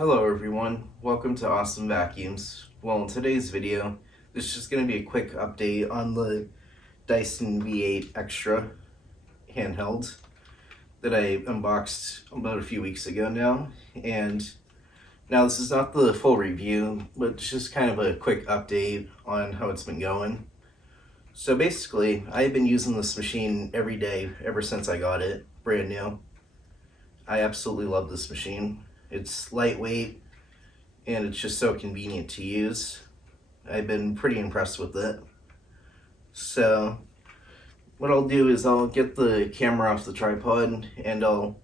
Hello everyone, welcome to Awesome Vacuums. Well, in today's video, this is just going to be a quick update on the Dyson V8 Extra handheld that I unboxed about a few weeks ago now. And now this is not the full review, but it's just kind of a quick update on how it's been going. So basically, I've been using this machine every day ever since I got it, brand new. I absolutely love this machine. It's lightweight and it's just so convenient to use. I've been pretty impressed with it. So what I'll do is I'll get the camera off the tripod and I'll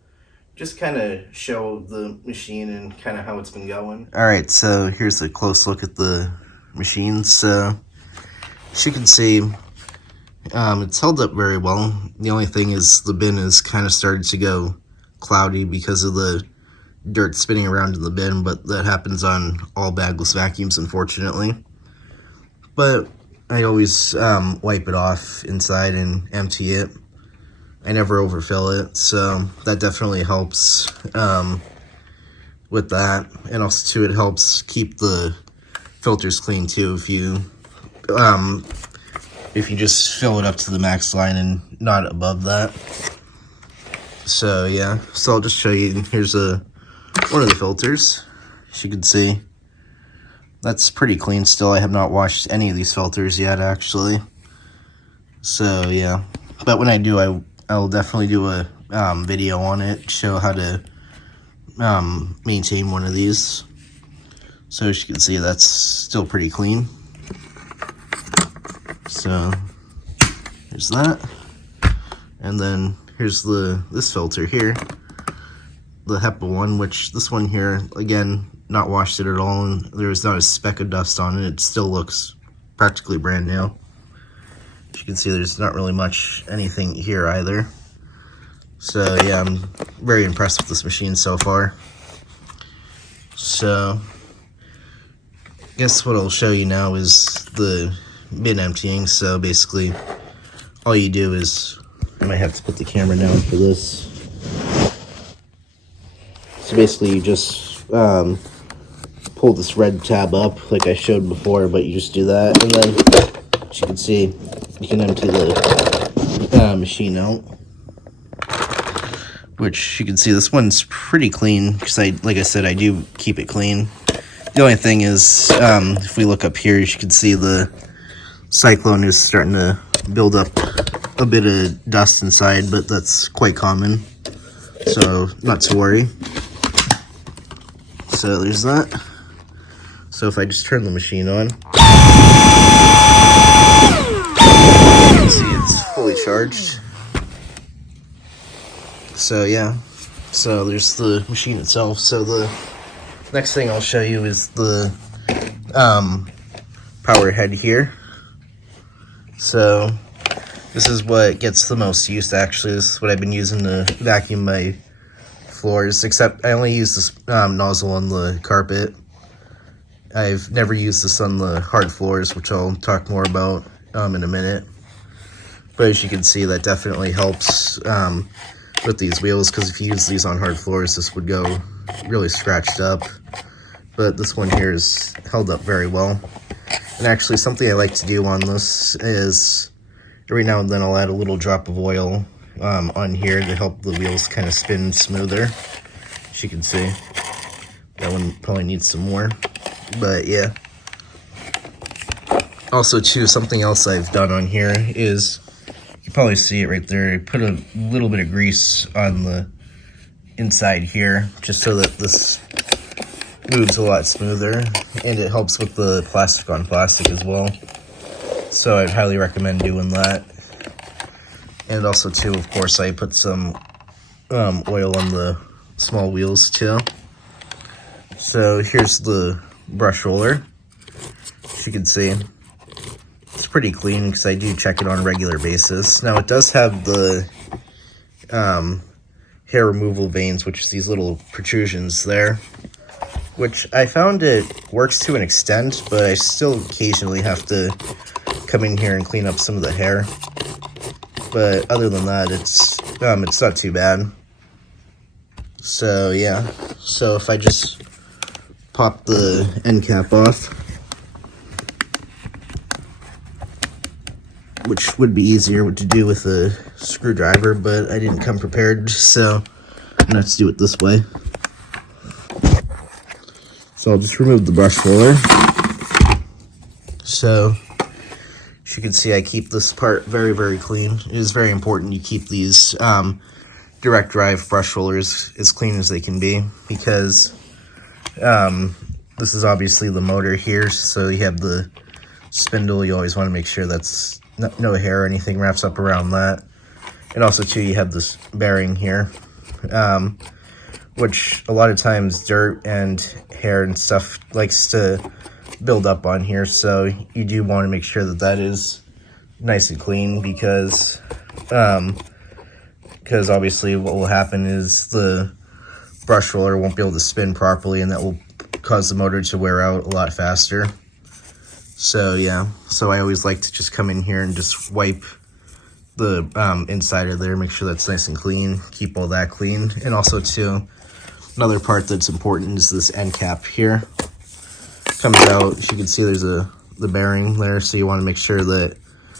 just kind of show the machine and kind of how it's been going. Alright, so here's a close look at the machine. So as you can see, it's held up very well. The only thing is the bin is kind of started to go cloudy because of the dirt spinning around in the bin, but that happens on all bagless vacuums, unfortunately. But I always wipe it off inside and empty it. I never overfill it, so that definitely helps with that. And also too, it helps keep the filters clean too if you just fill it up to the max line and not above that. So yeah, so I'll just show you. Here's one of the filters. As you can see, that's pretty clean still. I have not washed any of these filters yet, actually. So yeah, but when I do, I'll definitely do a video on it, show how to maintain one of these. So as you can see, that's still pretty clean. So there's that, and then here's this filter here, the HEPA one, which this one here, again, not washed it at all, and there's not a speck of dust on it. It still looks practically brand new. As you can see, there's not really much anything here either. So yeah, I'm very impressed with this machine so far. So I guess what I'll show you now is the bin emptying. So basically all you do is, I might have to put the camera down for this. So basically you just pull this red tab up like I showed before, but you just do that, and then as you can see, you can empty the machine out. Which you can see, this one's pretty clean because like I said, I do keep it clean. The only thing is, if we look up here, you can see the cyclone is starting to build up a bit of dust inside, but that's quite common, so not to worry. So there's that. So if I just turn the machine on, you can see it's fully charged. So yeah, so there's the machine itself. So the next thing I'll show you is the power head here. So this is what gets the most use, actually. This is what I've been using to vacuum my floors, except I only use this nozzle on the carpet. I've never used this on the hard floors, which I'll talk more about in a minute. But as you can see, that definitely helps with these wheels, because if you use these on hard floors, this would go really scratched up. But this one here is held up very well. And actually, something I like to do on this is every now and then I'll add a little drop of oil on here to help the wheels kind of spin smoother. As you can see, that one probably needs some more, but yeah. Also too, something else I've done on here is, you can probably see it right there, I put a little bit of grease on the inside here just so that this moves a lot smoother, and it helps with the plastic on plastic as well. So I'd highly recommend doing that. And also too, of course, I put some oil on the small wheels too. So here's the brush roller. As you can see, it's pretty clean because I do check it on a regular basis. Now it does have the hair removal vanes, which is these little protrusions there, which I found it works to an extent, but I still occasionally have to come in here and clean up some of the hair. But other than that, it's not too bad. So yeah, so if I just pop the end cap off, which would be easier to do with a screwdriver, but I didn't come prepared, so I'm gonna have to do it this way. So I'll just remove the brush roller. So as you can see, I keep this part very, very clean. It is very important you keep these direct drive brush rollers as clean as they can be, because this is obviously the motor here, so you have the spindle. You always want to make sure that's no hair or anything wraps up around that. And also too, you have this bearing here, which a lot of times dirt and hair and stuff likes to build up on here, so you do want to make sure that that is nice and clean, because obviously what will happen is the brush roller won't be able to spin properly, and that will cause the motor to wear out a lot faster. So yeah, so I always like to just come in here and just wipe the inside of there, make sure that's nice and clean, keep all that clean. And also too, another part that's important is this end cap here. Comes out, as you can see, there's the bearing there, so you want to make sure that,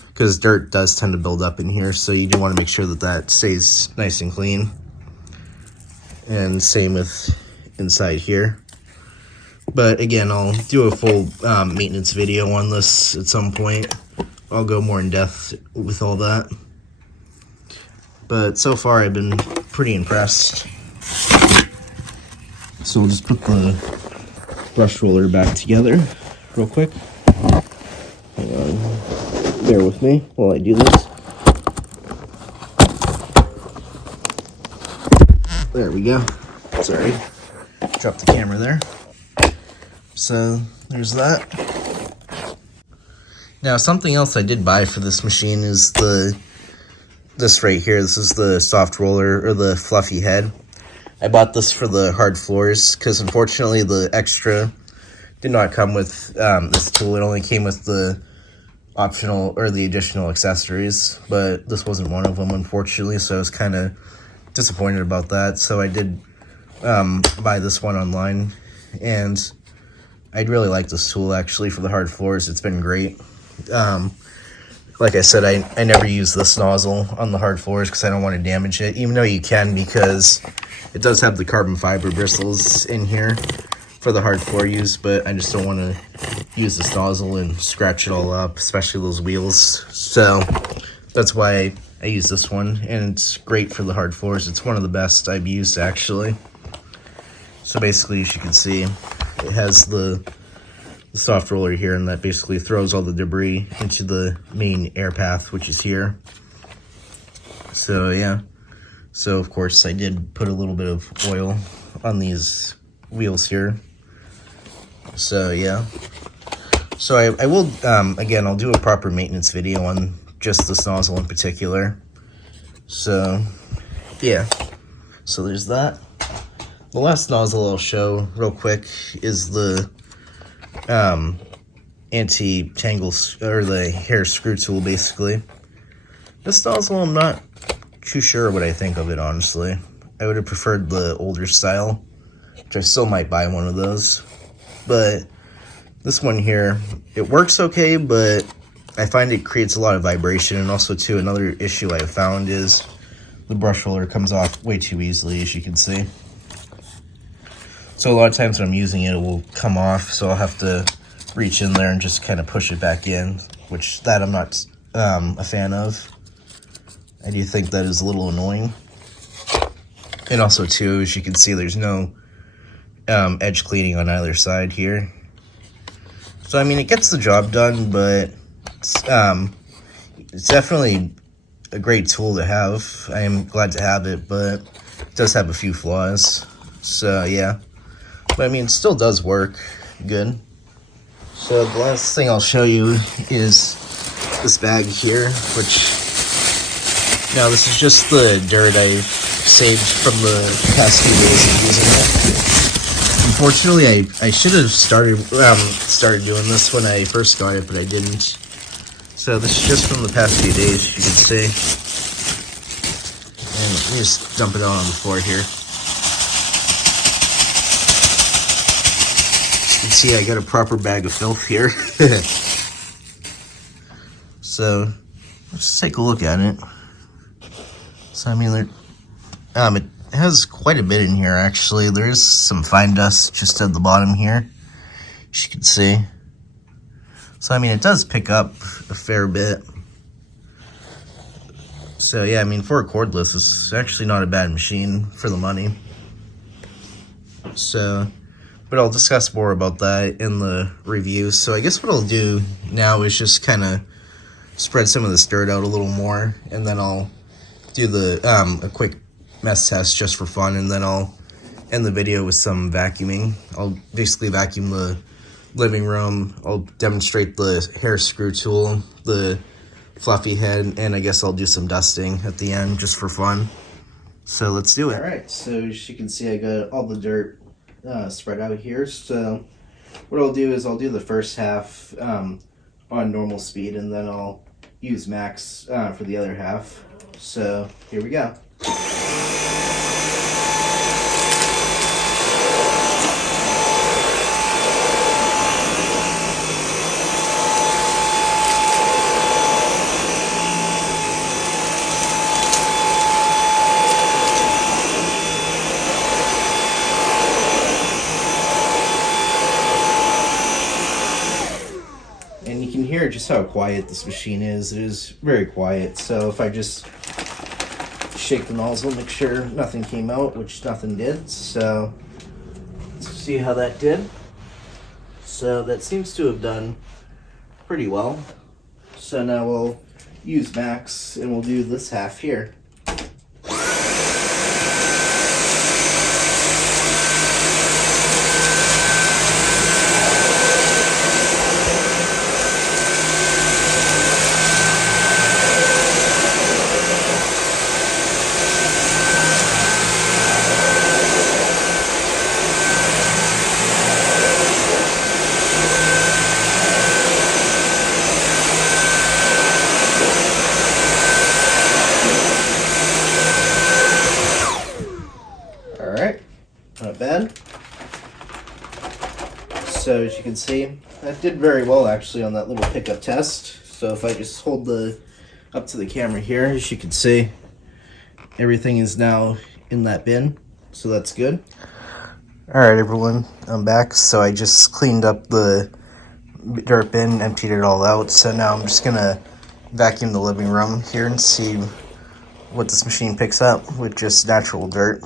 because dirt does tend to build up in here, so you do want to make sure that that stays nice and clean. And same with inside here. But again, I'll do a full maintenance video on this at some point. I'll go more in depth with all that. But so far I've been pretty impressed. So we'll just put the brush roller back together real quick. Hang on. Bear with me while I do this. There we go. Sorry. Dropped the camera there. So there's that. Now something else I did buy for this machine is this right here. This is the soft roller, or the fluffy head. I bought this for the hard floors because unfortunately the extra did not come with this tool. It only came with the optional or the additional accessories, but this wasn't one of them, unfortunately, so I was kind of disappointed about that. So I did buy this one online, and I'd really like this tool actually for the hard floors. It's been great. Like I said, I never use this nozzle on the hard floors because I don't want to damage it, even though you can, because it does have the carbon fiber bristles in here for the hard floor use, but I just don't want to use this nozzle and scratch it all up, especially those wheels. So that's why I use this one, and it's great for the hard floors. It's one of the best I've used, actually. So basically, as you can see, it has the soft roller here, and that basically throws all the debris into the main air path, which is here. So yeah, so of course I did put a little bit of oil on these wheels here. So yeah, so I will again, I'll do a proper maintenance video on just this nozzle in particular. So yeah, so there's that. The last nozzle I'll show real quick is the anti-tangle, or the hair screw tool, basically. This nozzle, I'm not too sure what I think of it, honestly. I would have preferred the older style, which I still might buy one of those. But this one here, it works okay, but I find it creates a lot of vibration. And also too, another issue I have found is the brush roller comes off way too easily, as you can see. So a lot of times when I'm using it, it will come off, so I'll have to reach in there and just kind of push it back in, which that I'm not a fan of. I do think that is a little annoying. And also too, as you can see, there's no edge cleaning on either side here. So I mean, it gets the job done, but it's definitely a great tool to have. I am glad to have it, but it does have a few flaws. So yeah. But I mean, it still does work good. So the last thing I'll show you is this bag here, which, now this is just the dirt I've saved from the past few days of using it. Unfortunately, I should have started doing this when I first got it, but I didn't. So this is just from the past few days, you can see. And let me just dump it out on the floor here. see, I got a proper bag of filth here. So let's take a look at it. So I mean, it has quite a bit in here actually. There's some fine dust just at the bottom here, as you can see. So I mean, it does pick up a fair bit. So yeah, I mean, for a cordless, it's actually not a bad machine for the money. So, but I'll discuss more about that in the review. So I guess what I'll do now is just kind of spread some of this dirt out a little more, and then I'll do the a quick mess test just for fun, and then I'll end the video with some vacuuming. I'll basically vacuum the living room. I'll demonstrate the hair screw tool, the fluffy head, and I guess I'll do some dusting at the end just for fun. So let's do it. All right, so as you can see, I got all the dirt spread out here. So what I'll do is I'll do the first half on normal speed, and then I'll use max for the other half. So here we go. And you can hear just how quiet this machine is. It is very quiet. So if I just shake the nozzle, make sure nothing came out, which nothing did. So let's see how that did. So that seems to have done pretty well. So now we'll use max and we'll do this half here. Alright, not bad. So as you can see, that did very well actually on that little pickup test. So if I just hold up to the camera here, as you can see, everything is now in that bin. So that's good. Alright everyone, I'm back. So I just cleaned up the dirt bin, emptied it all out. So now I'm just gonna vacuum the living room here and see what this machine picks up with just natural dirt.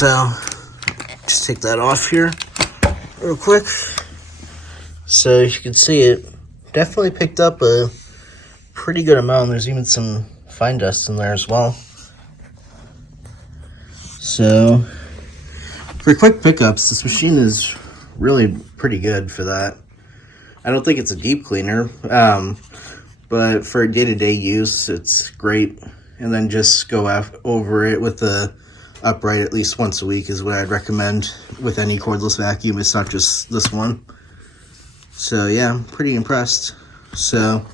So just take that off here real quick. So you can see it definitely picked up a pretty good amount. There's even some fine dust in there as well. So for quick pickups, this machine is really pretty good for that. I don't think it's a deep cleaner, but for day-to-day use, it's great. And then just go over it with the upright at least once a week is what I'd recommend with any cordless vacuum. It's not just this one. So yeah, I'm pretty impressed. So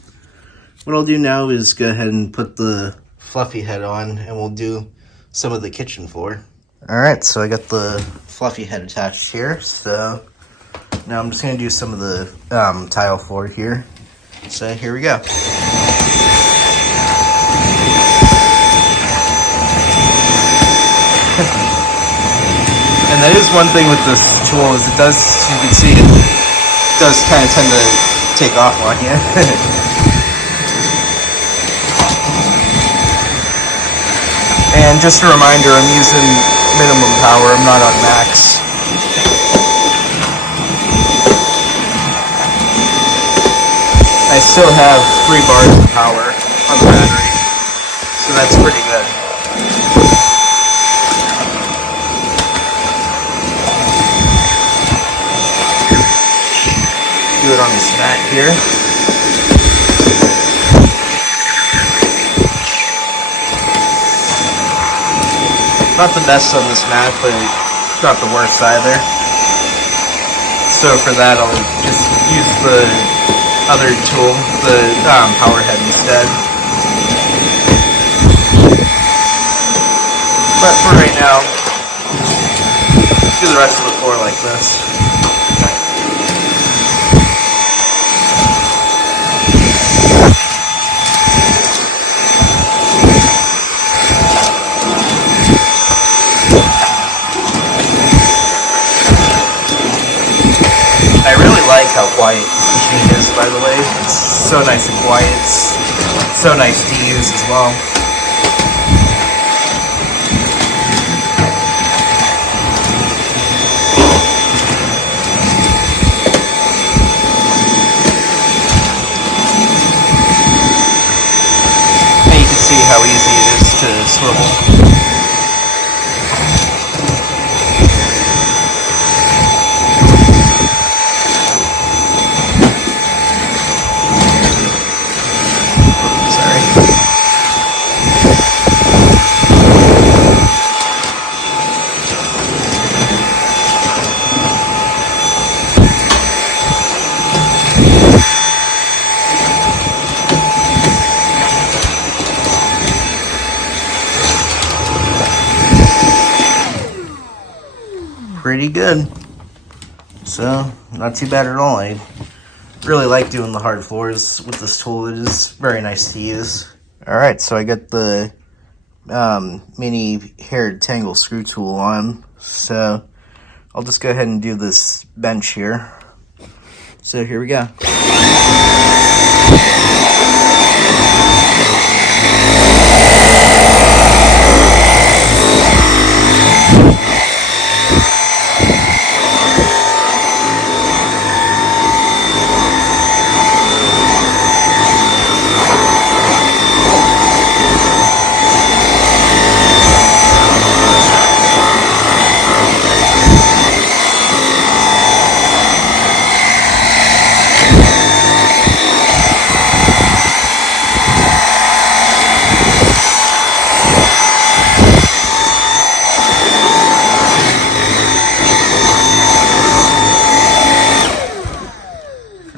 what I'll do now is go ahead and put the fluffy head on, and we'll do some of the kitchen floor. All right, so I got the fluffy head attached here. So now I'm just gonna do some of the tile floor here. So here we go. And that is one thing with this tool is it does, you can see, it does kind of tend to take off on you. And just a reminder, I'm using minimum power, I'm not on max. I still have 3 bars of power on the battery, so that's pretty good. Do it on this mat here. Not the best on this mat, but not the worst either. So for that, I'll just use the other tool, the power head instead. But for right now, do the rest of the floor like this. I really like how quiet this machine is, by the way. It's so nice and quiet. It's so nice to use as well. And you can see how easy it is to swivel. Pretty good. So not too bad at all. I really like doing the hard floors with this tool. It is very nice to use. All right, so I got the mini haired tangle screw tool on. So I'll just go ahead and do this bench here. So here we go.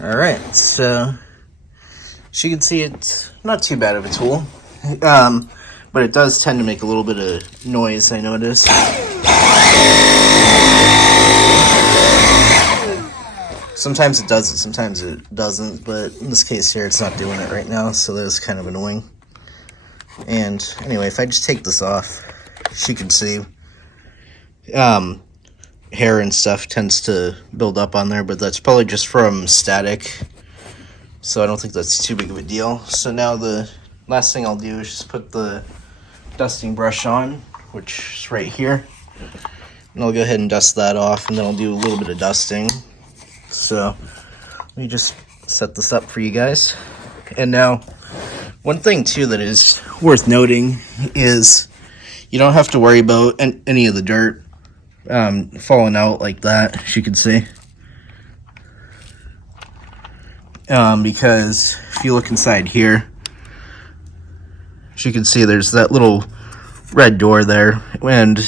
Alright, so as you can see, it's not too bad of a tool, but it does tend to make a little bit of noise, I noticed. Sometimes it does it, sometimes it doesn't, but in this case here, it's not doing it right now, so that was kind of annoying. And anyway, if I just take this off, as you can see, hair and stuff tends to build up on there, but that's probably just from static, so I don't think that's too big of a deal. So now the last thing I'll do is just put the dusting brush on, which is right here. And I'll go ahead and dust that off, and then I'll do a little bit of dusting. So let me just set this up for you guys. And now, one thing too that is worth noting is you don't have to worry about any of the dirt falling out like that, as you can see. Because if you look inside here, as you can see, there's that little red door there, and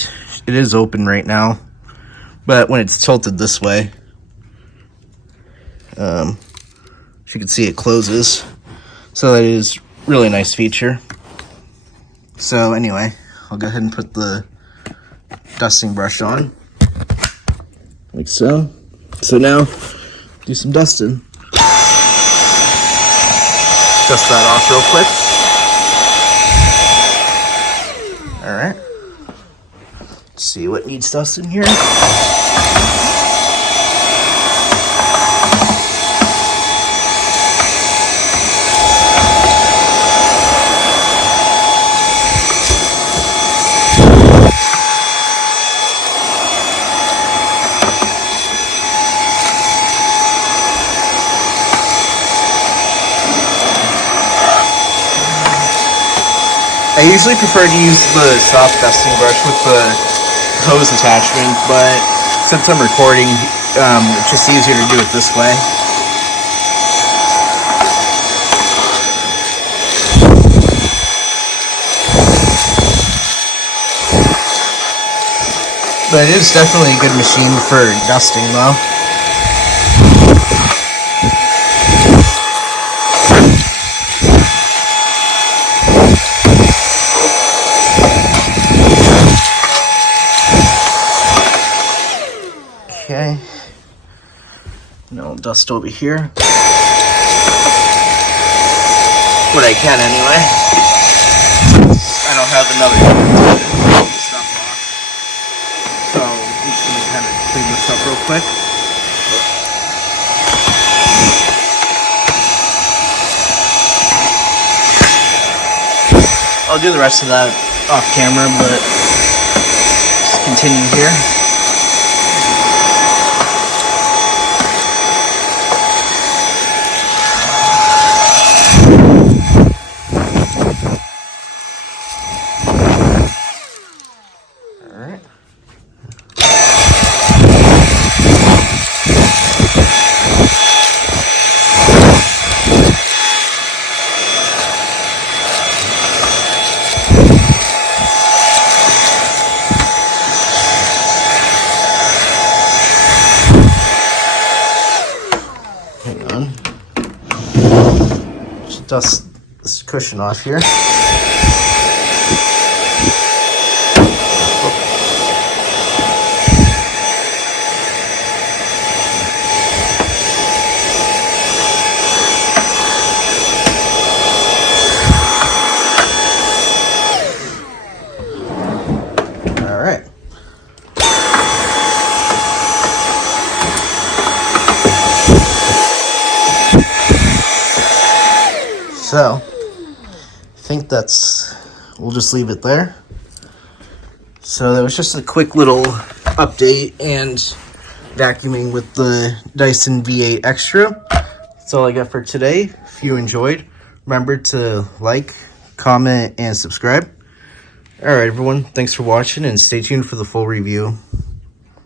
it is open right now, but when it's tilted this way, as you can see, it closes. So that is really nice feature. So anyway, I'll go ahead and put the dusting brush on, like so. So now, do some dusting. Dust that off real quick. Alright. Let's see what needs dusting here. I usually prefer to use the soft dusting brush with the hose attachment, but since I'm recording, it's just easier to do it this way. But it is definitely a good machine for dusting though. Okay, now I'll dust over here. What I can anyway. I don't have another stuff off. So I'm just gonna kind of clean this up real quick. I'll do the rest of that off camera, but just continue here. Hang on. Just dust this cushion off here. All right. So, I think we'll just leave it there. So that was just a quick little update and vacuuming with the Dyson V8 Extra. That's all I got for today. If you enjoyed, remember to like, comment, and subscribe. Alright everyone, thanks for watching and stay tuned for the full review.